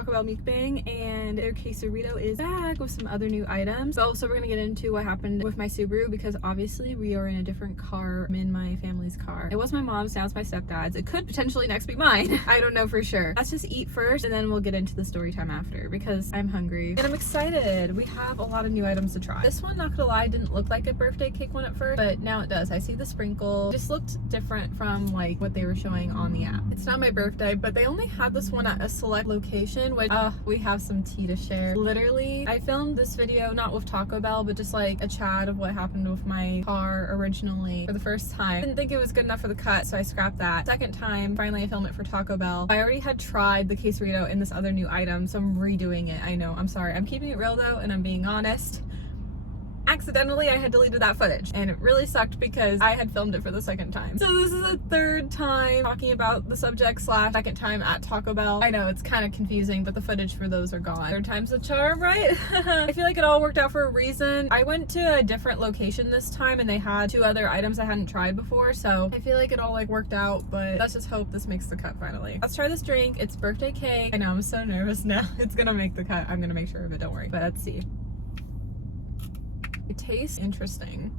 Taco Bell Mukbang, and their quesarito is back with some other new items. Also, we're gonna get into what happened with my Subaru because obviously we are in a different car. I'm in my family's car. It was my mom's, now it's my stepdad's. It could potentially next be mine. I don't know for sure. Let's just eat first and then we'll get into the story time after because I'm hungry and I'm excited. We have a lot of new items to try. This one, not gonna lie, didn't look like a birthday cake one at first, but now it does. I see the sprinkle. It just looked different from like what they were showing on the app. It's not my birthday, but they only had this one at a select location, which we have some tea to share. Literally, I filmed this video not with Taco Bell, but just like a chat of what happened with my car originally for the first time. Didn't think it was good enough for the cut, so I scrapped that. Second time, finally I filmed it for Taco Bell. I already had tried the quesarito in this other new item, so I'm redoing it. I know, I'm sorry. I'm keeping it real though, and I'm being honest. Accidentally, I had deleted that footage and it really sucked because I had filmed it for the second time. So this is a third time talking about the subject slash second time at Taco Bell. I know it's kind of confusing, but the footage for those are gone. Third time's the charm, right? I feel like it all worked out for a reason. I went to a different location this time and they had 2 other items I hadn't tried before, so I feel like it all like worked out, but let's just hope this makes the cut finally. Let's try this drink. It's birthday cake. I know, I'm so nervous now. It's gonna make the cut. I'm gonna make sure of it, don't worry. But let's see. It tastes interesting.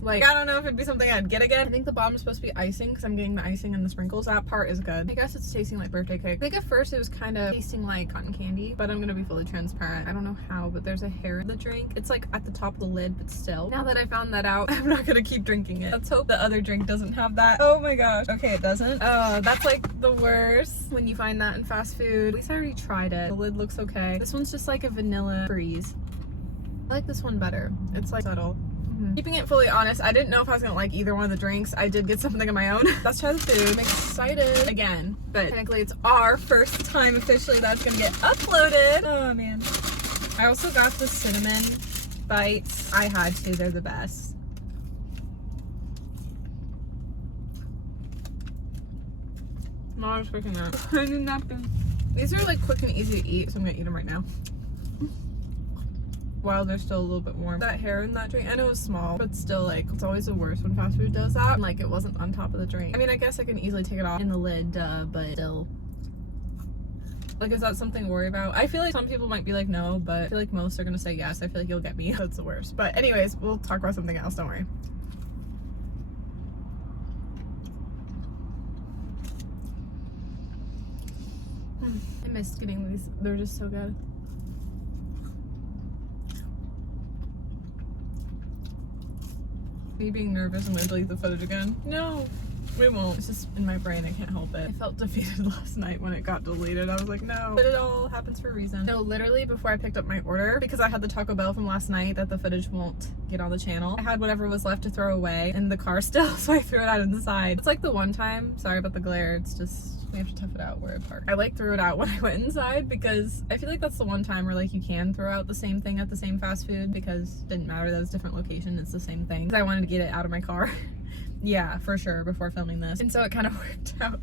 Like, I don't know if it'd be something I'd get again. I think the bottom's supposed to be icing because I'm getting the icing and the sprinkles. That part is good. I guess it's tasting like birthday cake. I think at first it was kind of tasting like cotton candy, but I'm gonna be fully transparent. I don't know how, but there's a hair in the drink. It's like at the top of the lid, but still. Now that I found that out, I'm not gonna keep drinking it. Let's hope the other drink doesn't have that. Oh my gosh. Okay, it doesn't. Oh, that's like the worst when you find that in fast food. At least I already tried it. The lid looks okay. This one's just like a vanilla freeze. I like this one better. It's like subtle. Keeping it fully honest, I didn't know if I was gonna like either one of the drinks. I did get something of my own. Let's try the food. I'm excited again, but technically it's our first time officially that's gonna get uploaded. Oh man. I also got the cinnamon bites. I had to, they're the best. Mom's cooking that. I need napkin. These are like quick and easy to eat, so I'm gonna eat them right now. While they're still a little bit warm. That hair in that drink, I know it's small, but still, like, it's always the worst when fast food does that. And, like, it wasn't on top of the drink. I mean, I guess I can easily take it off in the lid, but still. Like, is that something to worry about? I feel like some people might be like, no, but I feel like most are gonna say yes. I feel like you'll get me. That's the worst. But anyways, we'll talk about something else, don't worry. I missed getting these. They're just so good. Me being nervous, I'm gonna delete the footage again. No, we won't. It's just in my brain, I can't help it. I felt defeated last night when it got deleted. I was like, no, but it all happens for a reason. No, literally before I picked up my order, because I had the Taco Bell from last night that the footage won't get on the channel, I had whatever was left to throw away in the car still, so I threw it out on the side. It's like the one time, sorry about the glare, it's just, we have to tough it out where it parked. I like threw it out when I went inside because I feel like that's the one time where like you can throw out the same thing at the same fast food because it didn't matter that it's different location, it's the same thing. I wanted to get it out of my car. Yeah, for sure, before filming this. And so it kind of worked out.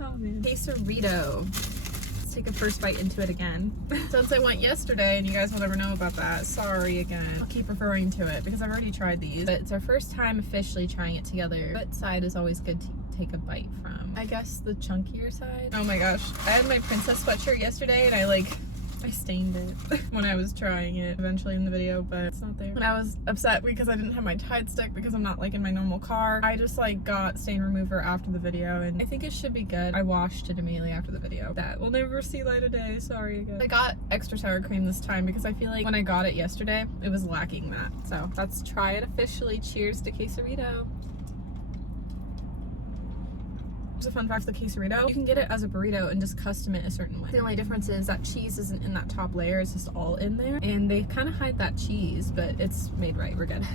Oh man. Quesarito. Let's take a first bite into it again. Since I went yesterday and you guys will never know about that, sorry again. I'll keep referring to it because I've already tried these, but it's our first time officially trying it together. But side is always good to take a bite from. I guess the chunkier side. Oh my gosh. I had my princess sweatshirt yesterday and I stained it when I was trying it eventually in the video, but it's not there. When I was upset because I didn't have my Tide stick because I'm not like in my normal car, I just like got stain remover after the video and I think it should be good. I washed it immediately after the video. That will never see light of day, sorry again. I got extra sour cream this time because I feel like when I got it yesterday, it was lacking that. So let's try it officially. Cheers to quesarito. A fun fact, the quesarito, you can get it as a burrito and just custom it a certain way. The only difference is that cheese isn't in that top layer, it's just all in there, and they kind of hide that cheese, but it's made right. We're good.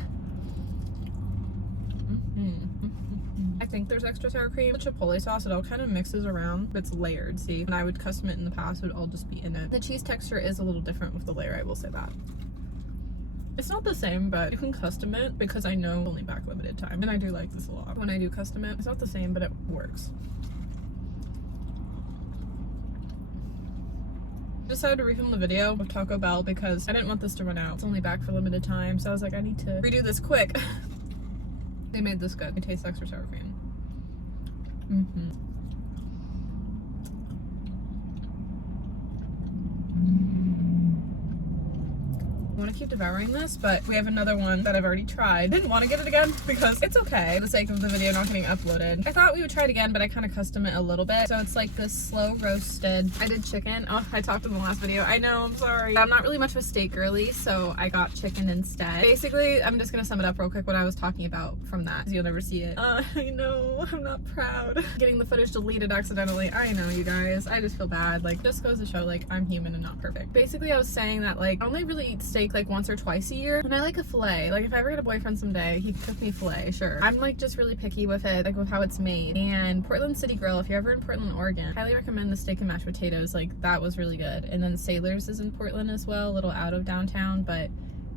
I think there's extra sour cream. The chipotle sauce, it all kind of mixes around, but it's layered. See, when I would custom it in the past, it would all just be in it. The cheese texture is a little different with the layer, I will say that. It's not the same, but you can custom it because I know only back limited time. And I do like this a lot. When I do custom it, it's not the same, but it works. I decided to refilm the video of Taco Bell because I didn't want this to run out. It's only back for limited time, so I was like, I need to redo this quick. They made this good. It tastes extra sour cream. I want to keep devouring this, but we have another one that I've already tried. Didn't want to get it again because it's okay for the sake of the video not getting uploaded. I thought we would try it again, but I kind of custom it a little bit. So it's like this slow roasted. I did chicken. Oh, I talked in the last video. I know, I'm sorry. I'm not really much of a steak girly, so I got chicken instead. Basically, I'm just gonna sum it up real quick what I was talking about from that, because you'll never see it. I know, I'm not proud. Getting the footage deleted accidentally. I know, you guys. I just feel bad. Like, just goes to show, like, I'm human and not perfect. Basically, I was saying that, like, I only really eat steak like once or twice a year, and I like a filet. Like, if I ever get a boyfriend someday, he could cook me filet, sure. I'm like just really picky with it, like with how it's made. And Portland City Grill, if you're ever in Portland, Oregon, highly recommend the steak and mashed potatoes. Like, that was really good. And then Sailor's is in Portland as well, a little out of downtown, but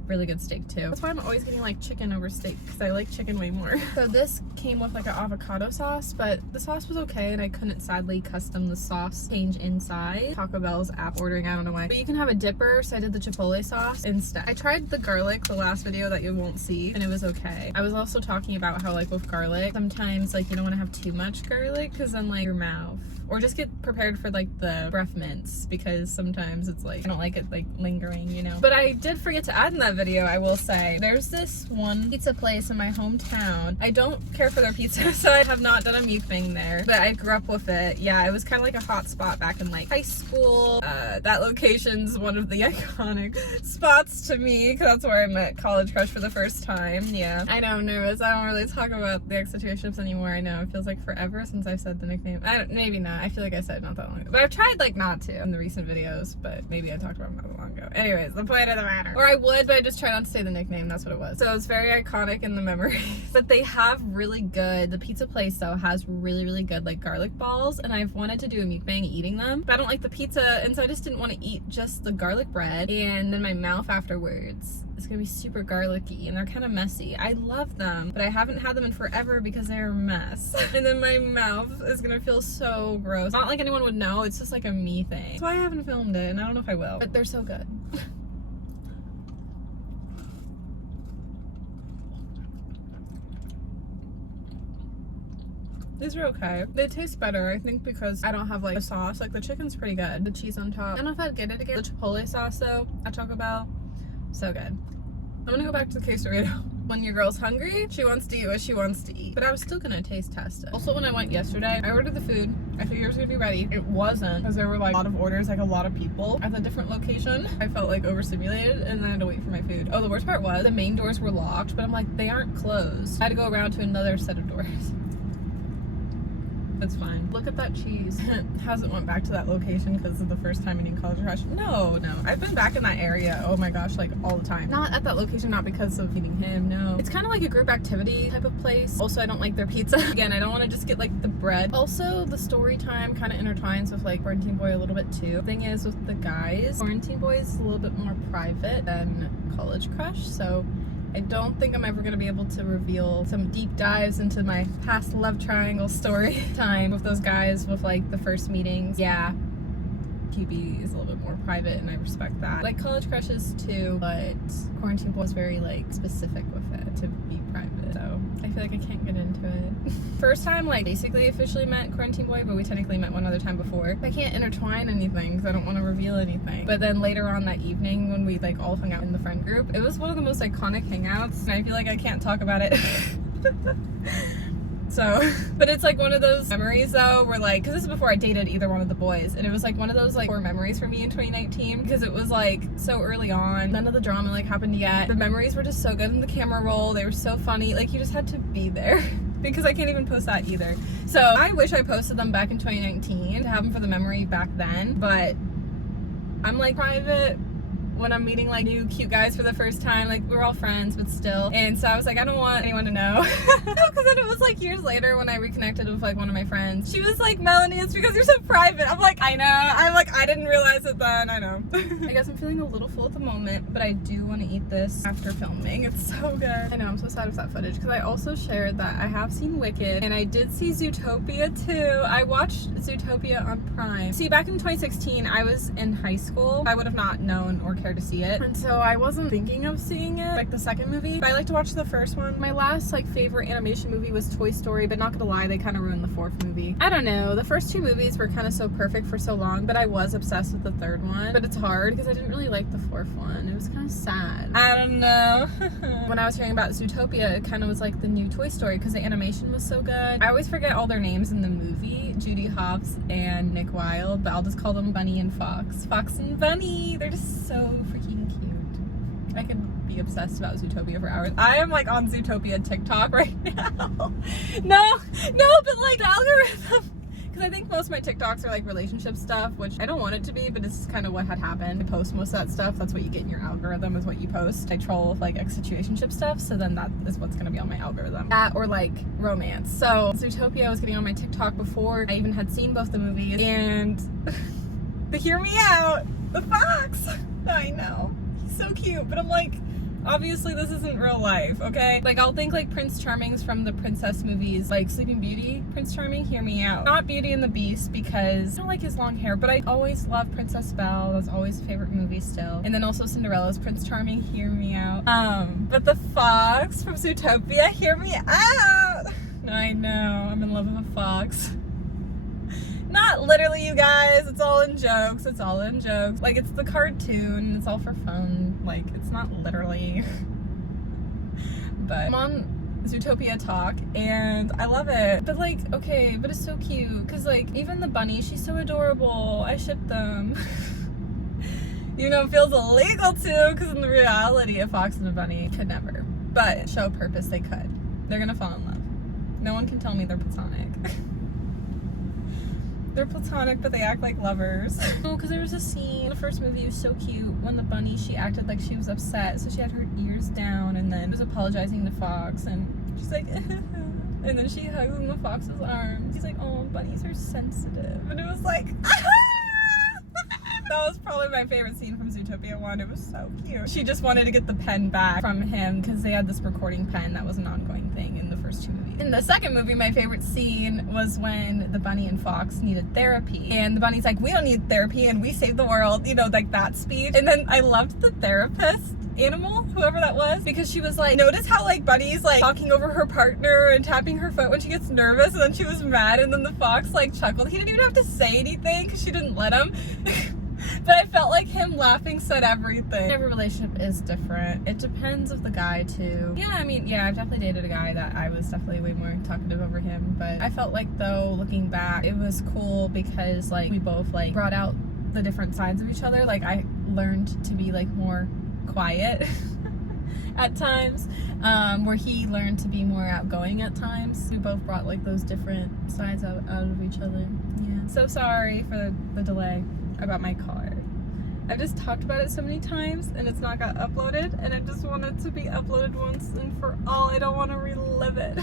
really good steak too. That's why I'm always getting like chicken over steak, because I like chicken way more. So this came with like an avocado sauce, but the sauce was okay, and I couldn't sadly custom the sauce change inside. Taco Bell's app ordering, I don't know why. But you can have a dipper, so I did the chipotle sauce instead. I tried the garlic, the last video that you won't see, and it was okay. I was also talking about how, like, with garlic, sometimes like you don't want to have too much garlic, because then like your mouth, or just get prepared for like the breath mints, because sometimes it's like I don't like it like lingering, you know. But I did forget to add in that video, I will say, there's this one pizza place in my hometown. I don't care for their pizza, so I have not done a mukbang there, but I grew up with it. Yeah, it was kind of like a hot spot back in like high school. That location's one of the iconic spots to me, because that's where I met college crush for the first time. Yeah, I know, I'm nervous. I don't really talk about the ex situationships anymore. I know it feels like forever since I've said the nickname. Maybe not. I feel like I said it not that long ago, but I've tried like not to in the recent videos, but maybe I talked about it not that long ago. Anyways, the point of the matter, or I would, but I just try not to say the nickname. That's what it was. So it's very iconic in the memories. But they have really good, the pizza place though has really good like garlic balls, and I've wanted to do a mukbang eating them, but I don't like the pizza, and so I just didn't want to eat just the garlic bread, and then my mouth afterwards is gonna be super garlicky, and they're kind of messy. I love them, but I haven't had them in forever because they're a mess. And then my mouth is gonna feel so gross. Not like anyone would know, it's just like a me thing. That's why I haven't filmed it, and I don't know if I will, but they're so good. These are okay. They taste better, I think, because I don't have like a sauce. Like, the chicken's pretty good. The cheese on top. I don't know if I'd get it again. The chipotle sauce though at Taco Bell, so good. I'm gonna go back to the quesarito. When your girl's hungry, she wants to eat what she wants to eat. But I was still gonna taste test it. Also, when I went yesterday, I ordered the food. I figured it was gonna be ready. It wasn't, because there were like a lot of orders, like a lot of people at the different location. I felt like overstimulated, and then I had to wait for my food. Oh, the worst part was the main doors were locked, but I'm like, they aren't closed. I had to go around to another set of doors. It's fine. Look at that cheese. Hasn't went back to that location because of the first time eating college crush. No. I've been back in that area, oh my gosh, like all the time. Not at that location, not because of eating him, no. It's kind of like a group activity type of place. Also, I don't like their pizza. Again, I don't want to just get like the bread. Also, the story time kind of intertwines with like Quarantine Boy a little bit too. The thing is, with the guys, Quarantine Boy is a little bit more private than College Crush, so I don't think I'm ever going to be able to reveal some deep dives into my past love triangle story time with those guys with like the first meetings. Yeah, QB is a little bit more private, and I respect that. Like College Crushes too, but Quarantine Boy is very like specific with it to be private, so I feel like I can't get into it. First time like basically officially met Quarantine Boy, but we technically met one other time before. I can't intertwine anything because I don't want to reveal anything. But then later on that evening when we like all hung out in the friend group, it was one of the most iconic hangouts, and I feel like I can't talk about it. So, but it's like one of those memories though, where like, cause this is before I dated either one of the boys, and it was like one of those like core memories for me in 2019, because it was like so early on, none of the drama like happened yet. The memories were just so good in the camera roll, they were so funny, like you just had to be there. Because I can't even post that either. So I wish I posted them back in 2019 to have them for the memory back then, but I'm like private when I'm meeting like new cute guys for the first time. Like, we're all friends, but still. And so I was like, I don't want anyone to know. Because then it was like years later when I reconnected with like one of my friends. She was like, Melanie, it's because you're so private. I'm like, I know. I'm like, I didn't realize it then. I know. I guess I'm feeling a little full at the moment, but I do want to eat this after filming. It's so good. I know, I'm so sad with that footage, because I also shared that I have seen Wicked, and I did see Zootopia too. I watched Zootopia on Prime. See, back in 2016, I was in high school. I would have not known or cared to see it, and so I wasn't thinking of seeing it, like the second movie, but I like to watch the first one. My last like favorite animation movie was Toy Story, but not gonna lie, they kind of ruined the fourth movie. I don't know, the first two movies were kind of so perfect for so long, but I was obsessed with the the third one, but it's hard because I didn't really like the fourth one. It was kind of sad. I don't know. When I was hearing about Zootopia, it kind of was like the new Toy Story because the animation was so good. I always forget all their names in the movie, Judy Hopps and Nick Wilde, but I'll just call them Bunny and Fox. Fox and Bunny, they're just so freaking cute. I could be obsessed about Zootopia for hours. I am like on Zootopia TikTok right now. No, but like the algorithm. Because I think most of my TikToks are like relationship stuff, which I don't want it to be, but it's kind of what had happened. I post most of that stuff. That's what you get in your algorithm is what you post. I troll like ex-situationship stuff, so then that is what's going to be on my algorithm. That or like romance. So Zootopia was getting on my TikTok before I even had seen both the movies. And the hear me out, the fox. I know. He's so cute, but I'm like, obviously this isn't real life, okay? Like I'll think like Prince Charming's from the princess movies, like Sleeping Beauty, Prince Charming, hear me out. Not Beauty and the Beast because I don't like his long hair, but I always love Princess Belle. That's always a favorite movie still. And then also Cinderella's Prince Charming, hear me out. But the fox from Zootopia, hear me out. I know, I'm in love with a fox. Not literally, you guys. It's all in jokes. It's all in jokes. Like, it's the cartoon. It's all for fun. Like, it's not literally. But I'm on Zootopia Talk, and I love it. But, like, okay, but it's so cute. Because, like, even the bunny, she's so adorable. I ship them. You know, it feels illegal, too, because in the reality, a fox and a bunny could never. But show purpose, they could. They're gonna fall in love. No one can tell me they're platonic. They're platonic, but they act like lovers. Oh, because there was a scene in the first movie, it was so cute, when the bunny, she acted like she was upset, so she had her ears down, and then was apologizing to Fox, and she's like, and then she hugs in the fox's arms. He's like, oh, bunnies are sensitive. And it was like, that was probably my favorite scene from Zootopia 1. It was so cute. She just wanted to get the pen back from him because they had this recording pen that was an ongoing thing in the first two movies. In the second movie, my favorite scene was when the bunny and Fox needed therapy. And the bunny's like, we don't need therapy and we saved the world, you know, like that speech. And then I loved the therapist animal, whoever that was, because she was like, notice how like Bunny's like talking over her partner and tapping her foot when she gets nervous, and then she was mad, and then the fox like chuckled. He didn't even have to say anything because she didn't let him. But I felt like him laughing said everything. Every relationship is different. It depends of the guy too. Yeah, I mean, yeah, I've definitely dated a guy that I was definitely way more talkative over him, but I felt like though, looking back, it was cool because like we both like brought out the different sides of each other. Like I learned to be like more quiet at times, where he learned to be more outgoing at times. We both brought like those different sides out of each other. Yeah. So sorry for the delay about my car. I've just talked about it so many times and it's not got uploaded, and I just want it to be uploaded once and for all. I don't want to relive it.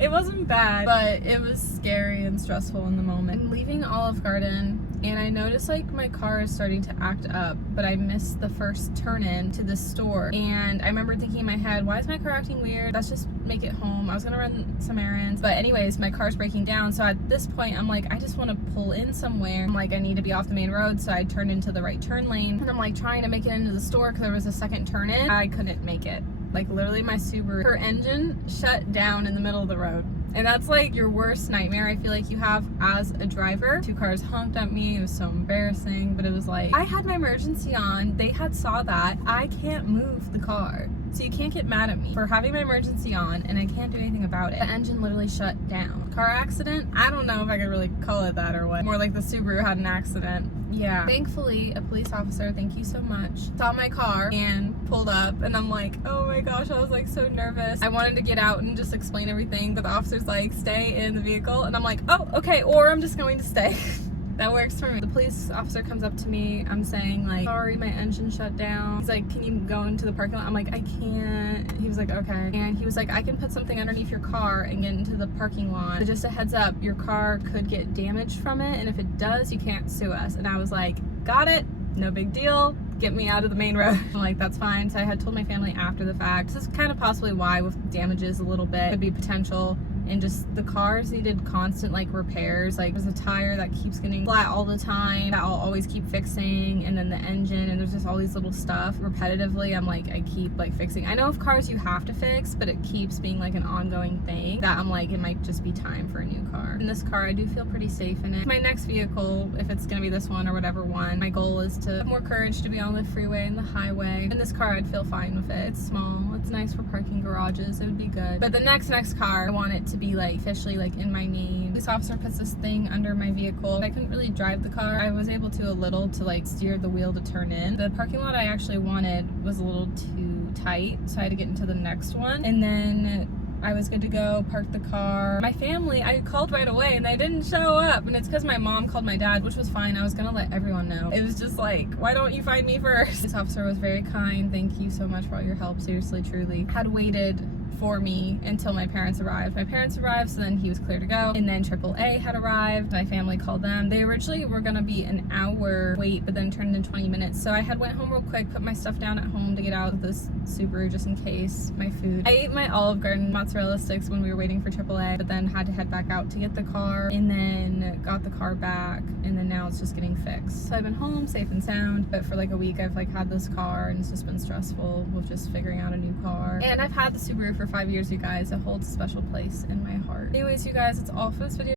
It wasn't bad, but it was scary and stressful in the moment. I'm leaving Olive Garden and I noticed like my car is starting to act up, but I missed the first turn in to the store. And I remember thinking in my head, why is my car acting weird? Let's just make it home. I was gonna run some errands, but anyways, my car's breaking down. So at this point, I'm like, I just want to pull in somewhere. I'm like, I need to be off the main road. So I turned into the right turn lane, and I'm like trying to make it into the store because there was a second turn in. I couldn't make it. Like literally my Subaru, her engine shut down in the middle of the road. And that's like your worst nightmare I feel like you have as a driver. 2 cars honked at me. It was so embarrassing, but it was like, I had my emergency on. They had saw that. I can't move the car. So you can't get mad at me for having my emergency on and I can't do anything about it. The engine literally shut down. Car accident? I don't know if I could really call it that or what. More like the Subaru had an accident. Yeah. Thankfully, a police officer, thank you so much, saw my car and pulled up, and I'm like, oh my gosh, I was like so nervous. I wanted to get out and just explain everything, but the officer's like, stay in the vehicle, and I'm like, oh, okay, or I'm just going to stay. That works for me. The police officer comes up to me. I'm saying like, sorry, my engine shut down. He's like, can you go into the parking lot? I'm like, I can't. He was like, okay. And he was like, I can put something underneath your car and get into the parking lot. But just a heads up, your car could get damaged from it. And if it does, you can't sue us. And I was like, got it. No big deal. Get me out of the main road. I'm like, that's fine. So I had told my family after the fact. This is kind of possibly why with damages a little bit could be potential and just the cars needed constant like repairs. Like there's a tire that keeps getting flat all the time that I'll always keep fixing, and then the engine, and there's just all these little stuff repetitively. I'm like, I keep like fixing. I know of cars you have to fix, but it keeps being like an ongoing thing that I'm like, it might just be time for a new car. In this car, I do feel pretty safe in it. My next vehicle, if it's gonna be this one or whatever one, my goal is to have more courage to be on the freeway and the highway. In this car, I'd feel fine with it. It's small, it's nice for parking garages, it would be good. But the next car, I want it to be like officially like in my name. This officer puts this thing under my vehicle. I couldn't really drive the car. I was able to a little to like steer the wheel to turn in. The parking lot I actually wanted was a little too tight, so I had to get into the next one. And then I was good to go, park the car. My family, I called right away and they didn't show up, and it's because my mom called my dad, which was fine. I was gonna let everyone know. It was just like, why don't you find me first? This officer was very kind. Thank you so much for all your help, seriously, truly. Had waited for me until my parents arrived. My parents arrived, so then he was clear to go. And then AAA had arrived. My family called them. They originally were gonna be an hour wait, but then turned into 20 minutes. So I had went home real quick, put my stuff down at home to get out of this Subaru just in case, my food. I ate my Olive Garden mozzarella sticks when we were waiting for AAA, but then had to head back out to get the car, and then got the car back, and then now it's just getting fixed. So I've been home safe and sound, but for like a week I've like had this car, and it's just been stressful with just figuring out a new car. And I've had the Subaru for 5 years, you guys. It holds a special place in my heart. Anyways, you guys, it's all for this video.